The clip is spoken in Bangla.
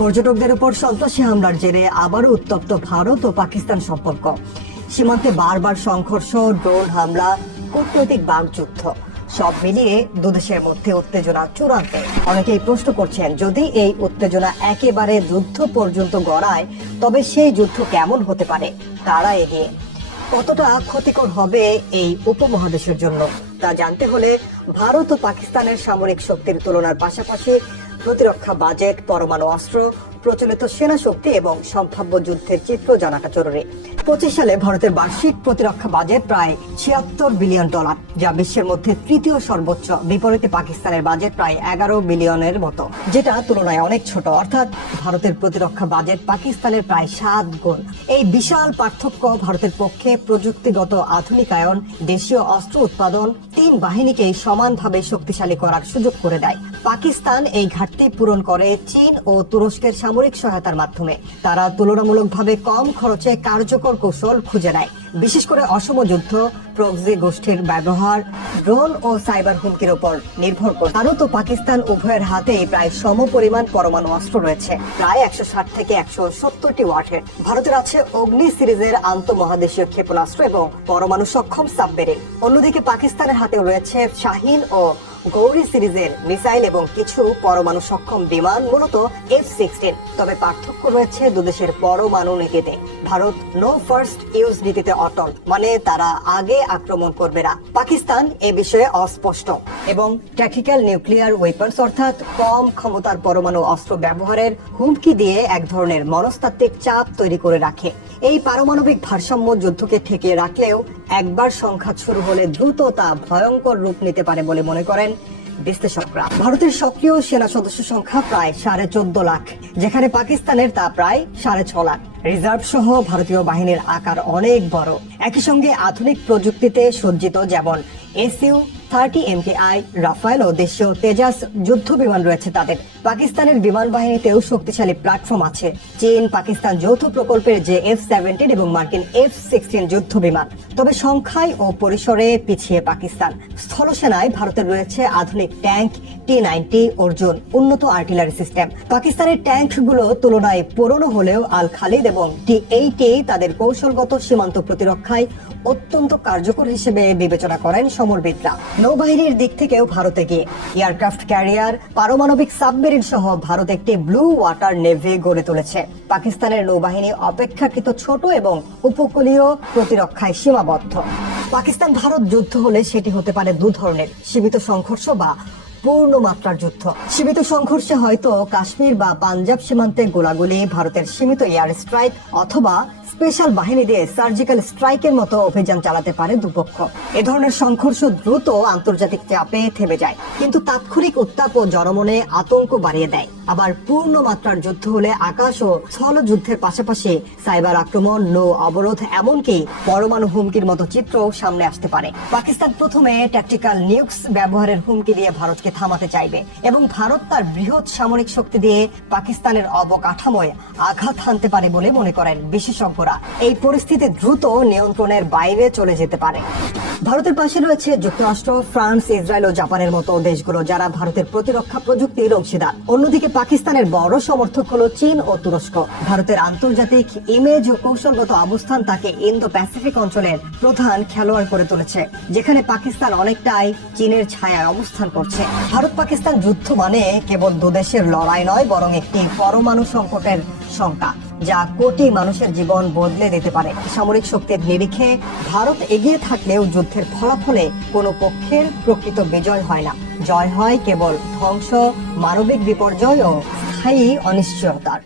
পর্যটকদের উপর সন্ত্রাসী হামলার জেরে আবারও উত্তপ্ত ভারত ও পাকিস্তান সম্পর্ক। সীমান্তে বারবার সংঘর্ষ, ড্রোন হামলা, কূটনৈতিক বাগযুদ্ধ সব মিলিয়ে দুদেশের মধ্যে উত্তেজনা চূড়ান্ত। অনেকেই প্রশ্ন করছেন, যদি এই উত্তেজনা একেবারে যুদ্ধ পর্যন্ত গড়ায়, তবে সেই যুদ্ধ কেমন হতে পারে? তারা এগিয়ে। কতটা ক্ষতিকর হবে এই উপমহাদেশের জন্য? তা জানতে হলে ভারত ও পাকিস্তানের সামরিক শক্তির তুলনার পাশাপাশি প্রতিরক্ষা বাজেট, পরমাণু অস্ত্র, প্রচলিত সেনা শক্তি এবং সম্ভাব্য যুদ্ধের চিত্র জানাটা জরুরি। পঁচিশ সালে ভারতের বার্ষিক প্রতিরক্ষা বাজেট প্রায় ছিয়াত্তর বিলিয়ন ডলার, যা বিশ্বের মধ্যে তৃতীয় সর্বোচ্চ, বিপরীতে পাকিস্তানের বাজেট প্রায় এগারো বিলিয়নের মতো, যেটা তুলনায় অনেক ছোট। অর্থাৎ ভারতের প্রতিরক্ষা বাজেট পাকিস্তানের প্রায় সাত গুণ। এই বিশাল পার্থক্য ভারতের পক্ষে প্রযুক্তিগত আধুনিকায়ন, দেশীয় অস্ত্র উৎপাদন তিন বাহিনীকে সমানভাবে শক্তিশালী করার সুযোগ করে দেয়। পাকিস্তান এই ঘাটতি পূরণ করে চীন ও তুরস্কের সামরিক সহায়তার মাধ্যমে। তারা তুলনামূলকভাবে কম খরচে কার্যকর কৌশল খুঁজে নেয়। বিশেষ করে অসম যুদ্ধ প্রক্সি গোষ্ঠীর ব্যবহার, ড্রোন ও সাইবার হুমকির উপর নির্ভর করে। ভারত ও পাকিস্তান উভয়ের হাতেই প্রায় সম পরিমাণ পরমাণু অস্ত্র রয়েছে, প্রায় একশো ষাট থেকে একশো সত্তরটি ওয়াটের। ভারতের আছে অগ্নি সিরিজের আন্তঃমহাদেশীয় ক্ষেপণাস্ত্র এবং পরমাণু সক্ষম সাবমেরিন। অন্যদিকে পাকিস্তানের হাতেও রয়েছে শাহিন ও গৌরী সিরিজের মিসাইল এবং কিছু পরমাণু সক্ষম বিমান, মূলত এফ সিক্সটিন। তবে পার্থক্য রয়েছে দুদেশের পরমাণু নীতিতে। ভারত নো ফার্স্ট ইউজ নীতিতে অটল। মানে তারা আগে আক্রমণ করবে না। পাকিস্তান এ বিষয়ে অস্পষ্ট। এবং ট্যাকটিক্যাল নিউক্লিয়ার ওয়েপন্স অর্থাৎ কম ক্ষমতার পরমাণু অস্ত্র ব্যবহারের হুমকি দিয়ে এক ধরনের মনস্তাত্ত্বিক চাপ তৈরি করে রাখে। এই পারমাণবিক ভারসাম্য যুদ্ধকে ঠেকিয়ে রাখলেও একবার সংঘাত শুরু হলে দ্রুত তা ভয়ঙ্কর রূপ নিতে পারে বলে মনে করেন বিশ্লেষকরা। ভারতের সক্রিয় সেনা সদস্য সংখ্যা প্রায় সাড়ে চোদ্দ লাখ, যেখানে পাকিস্তানের তা প্রায় সাড়ে ছ লাখ। রিজার্ভ সহ ভারতীয় বাহিনীর আকার অনেক বড়। একই সঙ্গে আধুনিক প্রযুক্তিতে সজ্জিত যেমন এসইউ থার্টি এমকেআই, রাফায়েল ও দেশীয় তেজাস যুদ্ধ বিমান রয়েছে তাদের। পাকিস্তানের বিমান বাহিনীতেও শক্তিশালী প্ল্যাটফর্ম আছে। চীন, পাকিস্তান যৌথ প্রকল্পের যে এফ সেভেন্টিন এবং মার্কিন এফ সিক্সটিন যুদ্ধ বিমান। তবে সংখ্যায় ও পরিসরে পিছিয়ে পাকিস্তান। স্থলসেনায় ভারতের রয়েছে আধুনিক ট্যাঙ্ক, টি নাইনটি, অর্জুন, উন্নত আর্টিলারি সিস্টেম। পাকিস্তানের ট্যাঙ্কগুলো তুলনায় পুরনো হলেও আল খালিদ এবং টি এইটি তাদের কৌশলগত সীমান্ত প্রতিরক্ষায় অত্যন্ত কার্যকর হিসেবে বিবেচনা করেন সমরবিদরা। নৌবাহিনীর দিক থেকেও ভারতে গিয়ে। এয়ারক্রাফট ক্যারিয়ার, পারমাণবিক সাবমেরিন সহ ভারত একটি ব্লু ওয়াটার নেভি গড়ে তুলেছে। পাকিস্তানের নৌবাহিনী অপেক্ষাকৃত ছোট এবং উপকূলীয় প্রতিরক্ষায় সীমাবদ্ধ। পাকিস্তান ভারত যুদ্ধ হলে সেটি হতে পারে দু ধরনের, সীমিত সংঘর্ষ বা পূর্ণ মাত্রার যুদ্ধ। সীমিত সংঘর্ষে হয়তো কাশ্মীর বা পাঞ্জাব সীমান্তে গোলাগুলি ভারতের সীমিত এয়ার স্ট্রাইক অথবা স্পেশাল বাহিনী দিয়ে সার্জিক্যাল স্ট্রাইকের মতো অভিযান চালাতে পারে দুপক্ষ। এ ধরনের সংঘর্ষ দ্রুত আন্তর্জাতিক চাপে থেমে যায়, কিন্তু তাৎক্ষণিক উত্তাপ ও জনমনে আতঙ্ক বাড়িয়ে দেয়। আবার পূর্ণ মাত্রার যুদ্ধ হলে আকাশ ও স্থল যুদ্ধের পাশাপাশি সাইবার আক্রমণ নৌ অবরোধ, এমনকি পরমাণু হুমকির মতো চিত্র সামনে আসতে পারে। পাকিস্তান প্রথমে ট্যাকটিক্যাল নিউক্স ব্যবহারের হুমকি দিয়ে ভারতকে থামাতে চাইবে এবং ভারত তার বৃহৎ সামরিক শক্তি দিয়ে পাকিস্তানের অবকাঠামোয় আঘাত হানতে পারে বলে মনে করেন বিশেষজ্ঞরা। এই পরিস্থিতি দ্রুত নিয়ন্ত্রণের বাইরে চলে যেতে পারে। ভারতের পাশে রয়েছে যুক্তরাষ্ট্র, ফ্রান্স, ইসরায়েল ও জাপানের মতো দেশগুলো যারা ভারতের প্রতিরক্ষা প্রযুক্তির অংশীদার। অন্যদিকে পাকিস্তানের বড় সমর্থক হলো চীন ও তুরস্ক। ভারতের আন্তর্জাতিক ইমেজ ও কৌশলগত অবস্থান তাকে ইন্দো প্যাসিফিক অঞ্চলের প্রধান খেলোয়াড় করে তুলেছে, যেখানে পাকিস্তান অনেকটাই চীনের ছায়ায় অবস্থান করছে। ভারত পাকিস্তান যুদ্ধ মানে কেবল দুদেশের লড়াই নয়, বরং একটি পরমাণু সংকটের শঙ্কা যা কোটি মানুষের জীবন বদলে দিতে পারে। সামরিক শক্তির নিরিখে ভারত এগিয়ে থাকলেও যুদ্ধের ফলাফলে কোনো পক্ষের প্রকৃত বিজয় হয় না। জয় হয় কেবল ধ্বংস, মানবিক বিপর্যয় ও স্থায়ী অনিশ্চয়তার।